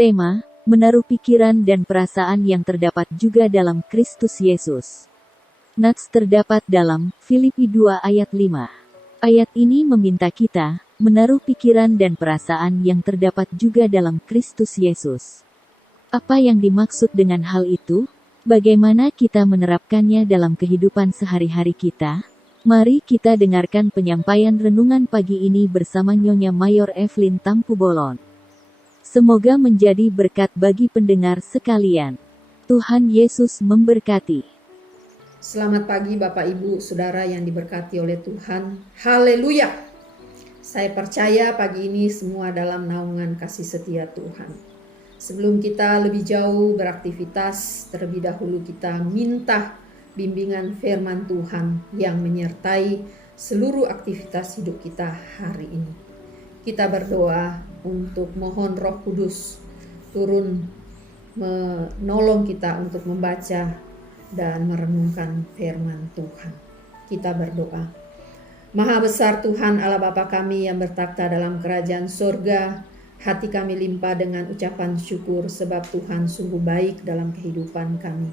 Tema, menaruh pikiran dan perasaan yang terdapat juga dalam Kristus Yesus. Nats terdapat dalam Filipi 2 ayat 5. Ayat ini meminta kita menaruh pikiran dan perasaan yang terdapat juga dalam Kristus Yesus. Apa yang dimaksud dengan hal itu? Bagaimana kita menerapkannya dalam kehidupan sehari-hari kita? Mari kita dengarkan penyampaian renungan pagi ini bersama Nyonya Mayor Evelyn Tampu Bolon. Semoga menjadi berkat bagi pendengar sekalian. Tuhan Yesus memberkati. Selamat pagi Bapak Ibu Saudara yang diberkati oleh Tuhan. Haleluya. Saya percaya pagi ini semua dalam naungan kasih setia Tuhan. Sebelum kita lebih jauh beraktivitas, terlebih dahulu kita minta bimbingan firman Tuhan yang menyertai seluruh aktivitas hidup kita hari ini. Kita berdoa untuk mohon Roh Kudus turun menolong kita untuk membaca dan merenungkan firman Tuhan. Kita berdoa. Maha besar Tuhan Allah Bapa kami yang bertakhta dalam kerajaan surga, hati kami limpah dengan ucapan syukur sebab Tuhan sungguh baik dalam kehidupan kami.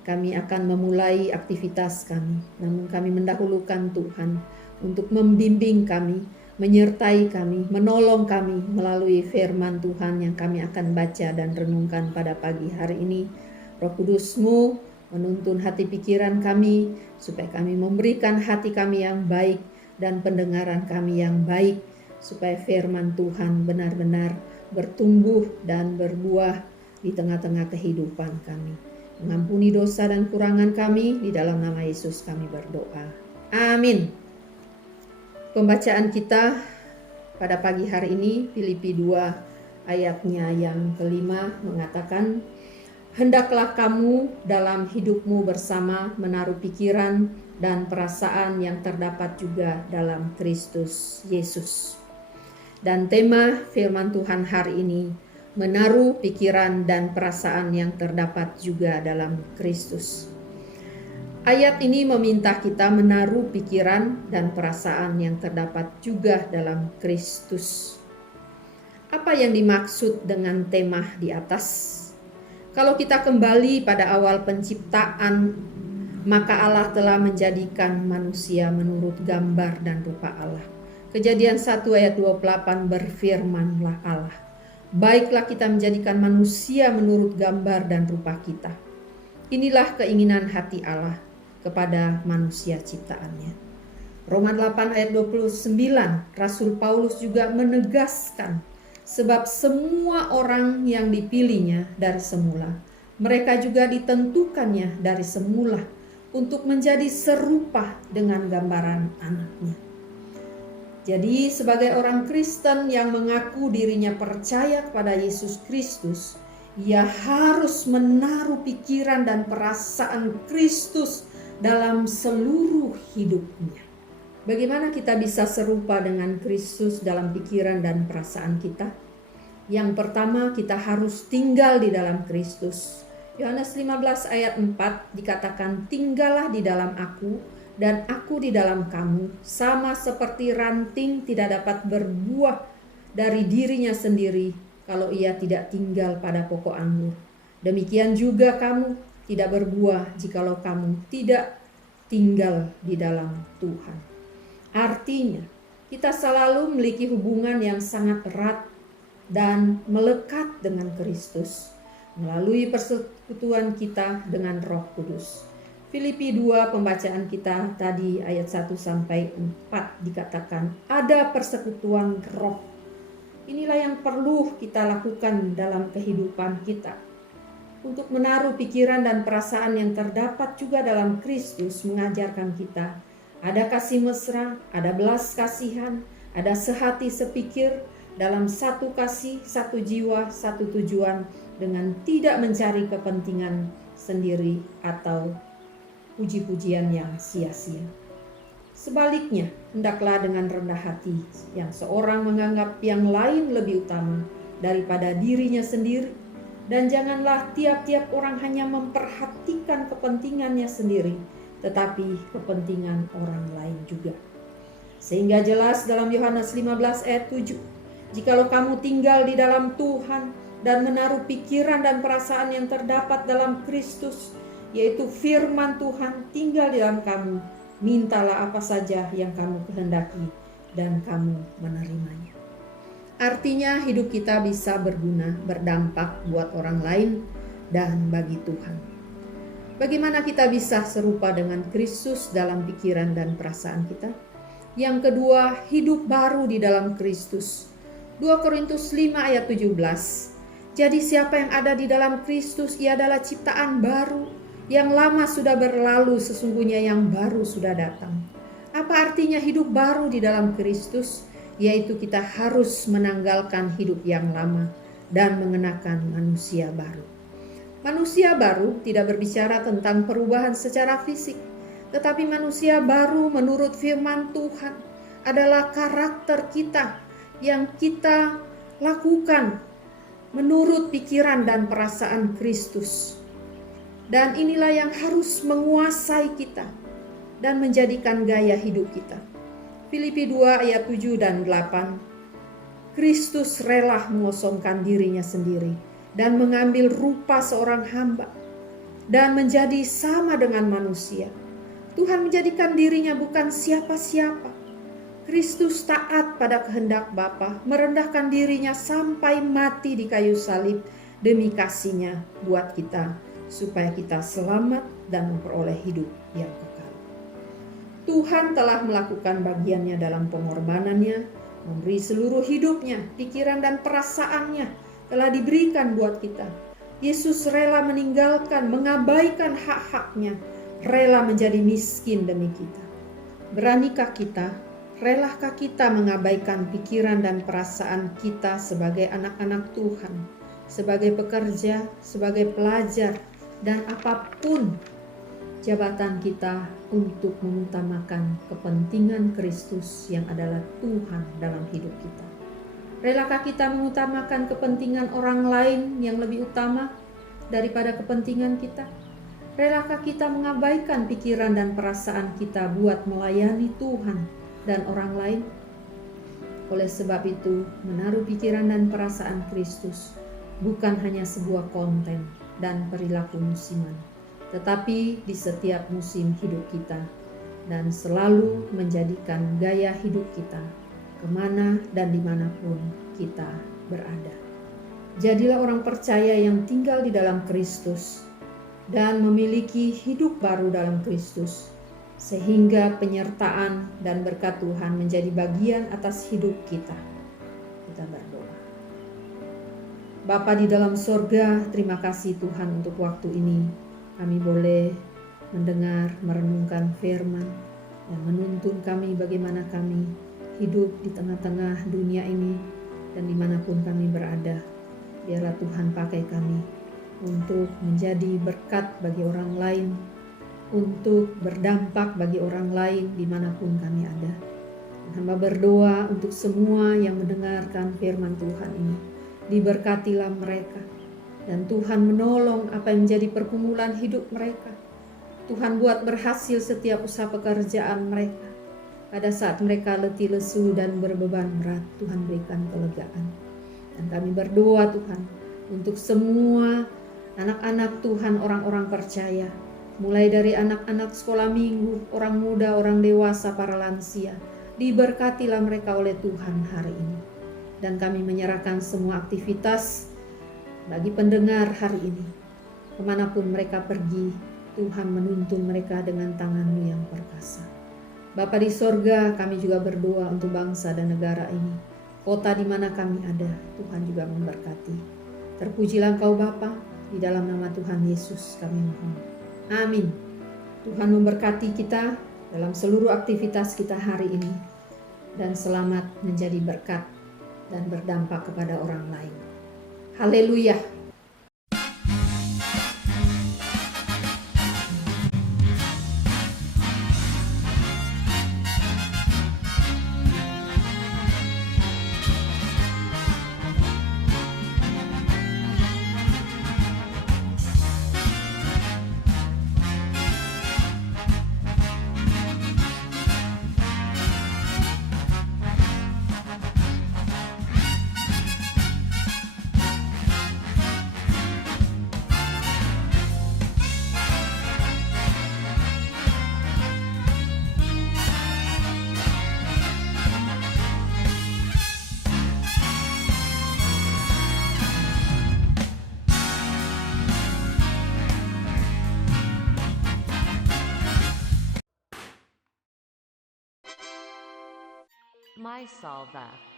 Kami akan memulai aktivitas kami, namun kami mendahulukan Tuhan untuk membimbing kami, menyertai kami, menolong kami melalui firman Tuhan yang kami akan baca dan renungkan pada pagi hari ini. Roh Kudus-Mu menuntun hati pikiran kami, supaya kami memberikan hati kami yang baik dan pendengaran kami yang baik, supaya firman Tuhan benar-benar bertumbuh dan berbuah di tengah-tengah kehidupan kami. Mengampuni dosa dan kurangan kami, di dalam nama Yesus kami berdoa. Amin. Pembacaan kita pada pagi hari ini, Filipi 2 ayatnya yang kelima mengatakan, hendaklah kamu dalam hidupmu bersama menaruh pikiran dan perasaan yang terdapat juga dalam Kristus Yesus. Dan tema firman Tuhan hari ini, menaruh pikiran dan perasaan yang terdapat juga dalam Kristus. Ayat ini meminta kita menaruh pikiran dan perasaan yang terdapat juga dalam Kristus. Apa yang dimaksud dengan tema di atas? Kalau kita kembali pada awal penciptaan, maka Allah telah menjadikan manusia menurut gambar dan rupa Allah. Kejadian 1 ayat 28 berfirmanlah Allah, baiklah kita menjadikan manusia menurut gambar dan rupa kita. Inilah keinginan hati Allah kepada manusia ciptaannya. Roma 8 ayat 29, Rasul Paulus juga menegaskan, sebab semua orang yang dipilihnya dari semula, mereka juga ditentukannya dari semula untuk menjadi serupa dengan gambaran anaknya. Jadi sebagai orang Kristen yang mengaku dirinya percaya kepada Yesus Kristus, ia harus menaruh pikiran dan perasaan Kristus dalam seluruh hidupnya. Bagaimana kita bisa serupa dengan Kristus dalam pikiran dan perasaan kita? Yang pertama, kita harus tinggal di dalam Kristus. Yohanes 15 ayat 4 dikatakan, tinggallah di dalam aku dan aku di dalam kamu, sama seperti ranting tidak dapat berbuah dari dirinya sendiri kalau ia tidak tinggal pada pokok anggur. Demikian juga kamu tidak berbuah jikalau kamu tidak tinggal di dalam Tuhan. Artinya, kita selalu memiliki hubungan yang sangat erat dan melekat dengan Kristus melalui persekutuan kita dengan Roh Kudus. Filipi 2 pembacaan kita tadi ayat 1 sampai 4 dikatakan ada persekutuan roh. Inilah yang perlu kita lakukan dalam kehidupan kita. Untuk menaruh pikiran dan perasaan yang terdapat juga dalam Kristus mengajarkan kita ada kasih mesra, ada belas kasihan, ada sehati sepikir, dalam satu kasih, satu jiwa, satu tujuan, dengan tidak mencari kepentingan sendiri atau puji-pujian yang sia-sia. Sebaliknya, hendaklah dengan rendah hati yang seorang menganggap yang lain lebih utama daripada dirinya sendiri. Dan janganlah tiap-tiap orang hanya memperhatikan kepentingannya sendiri, tetapi kepentingan orang lain juga. Sehingga jelas dalam Yohanes 15 ayat 7, jikalau kamu tinggal di dalam Tuhan dan menaruh pikiran dan perasaan yang terdapat dalam Kristus, yaitu firman Tuhan tinggal di dalam kamu. Mintalah apa saja yang kamu kehendaki dan kamu menerimanya. Artinya hidup kita bisa berguna, berdampak buat orang lain dan bagi Tuhan. Bagaimana kita bisa serupa dengan Kristus dalam pikiran dan perasaan kita? Yang kedua, hidup baru di dalam Kristus. 2 Korintus 5 ayat 17. Jadi siapa yang ada di dalam Kristus, ia adalah ciptaan baru. Yang lama sudah berlalu, sesungguhnya yang baru sudah datang. Apa artinya hidup baru di dalam Kristus? Yaitu kita harus menanggalkan hidup yang lama dan mengenakan manusia baru. Manusia baru tidak berbicara tentang perubahan secara fisik, tetapi manusia baru menurut firman Tuhan adalah karakter kita yang kita lakukan menurut pikiran dan perasaan Kristus. Dan inilah yang harus menguasai kita dan menjadikan gaya hidup kita. Filipi 2 ayat 7 dan 8. Kristus rela mengosongkan dirinya sendiri dan mengambil rupa seorang hamba dan menjadi sama dengan manusia. Tuhan menjadikan dirinya bukan siapa-siapa. Kristus taat pada kehendak Bapa, merendahkan dirinya sampai mati di kayu salib demi kasih-Nya buat kita, supaya kita selamat dan memperoleh hidup yang kekal. Tuhan telah melakukan bagiannya dalam pengorbanannya, memberi seluruh hidupnya, pikiran dan perasaannya telah diberikan buat kita. Yesus rela meninggalkan, mengabaikan hak-haknya, rela menjadi miskin demi kita. Beranikah kita? Relakah kita mengabaikan pikiran dan perasaan kita sebagai anak-anak Tuhan, sebagai pekerja, sebagai pelajar, dan apapun jabatan kita untuk mengutamakan kepentingan Kristus yang adalah Tuhan dalam hidup kita? Relakah kita mengutamakan kepentingan orang lain yang lebih utama daripada kepentingan kita? Relakah kita mengabaikan pikiran dan perasaan kita buat melayani Tuhan dan orang lain? Oleh sebab itu, menaruh pikiran dan perasaan Kristus bukan hanya sebuah konten dan perilaku musiman, tetapi di setiap musim hidup kita, dan selalu menjadikan gaya hidup kita kemana dan dimanapun kita berada. Jadilah orang percaya yang tinggal di dalam Kristus dan memiliki hidup baru dalam Kristus, sehingga penyertaan dan berkat Tuhan menjadi bagian atas hidup kita. Kita berdoa. Bapa di dalam sorga, terima kasih Tuhan untuk waktu ini. Kami boleh mendengar, merenungkan firman, dan menuntun kami bagaimana kami hidup di tengah-tengah dunia ini dan dimanapun kami berada. Biarlah Tuhan pakai kami untuk menjadi berkat bagi orang lain, untuk berdampak bagi orang lain dimanapun kami ada. Hamba berdoa untuk semua yang mendengarkan firman Tuhan ini. Diberkatilah mereka. Dan Tuhan menolong apa yang menjadi pergumulan hidup mereka. Tuhan buat berhasil setiap usaha pekerjaan mereka. Pada saat mereka letih lesu dan berbeban berat, Tuhan berikan kelegaan. Dan kami berdoa Tuhan untuk semua anak-anak Tuhan, orang-orang percaya. Mulai dari anak-anak sekolah minggu, orang muda, orang dewasa, para lansia. Diberkatilah mereka oleh Tuhan hari ini. Dan kami menyerahkan semua aktivitas bagi pendengar hari ini. Kemanapun mereka pergi, Tuhan menuntun mereka dengan tangan-Mu yang perkasa. Bapa di sorga, kami juga berdoa untuk bangsa dan negara ini. Kota di mana kami ada, Tuhan juga memberkati. Terpujilah Engkau Bapa, di dalam nama Tuhan Yesus kami mohon. Amin. Tuhan memberkati kita dalam seluruh aktivitas kita hari ini. Dan selamat menjadi berkat dan berdampak kepada orang lain. Haleluya. My salva.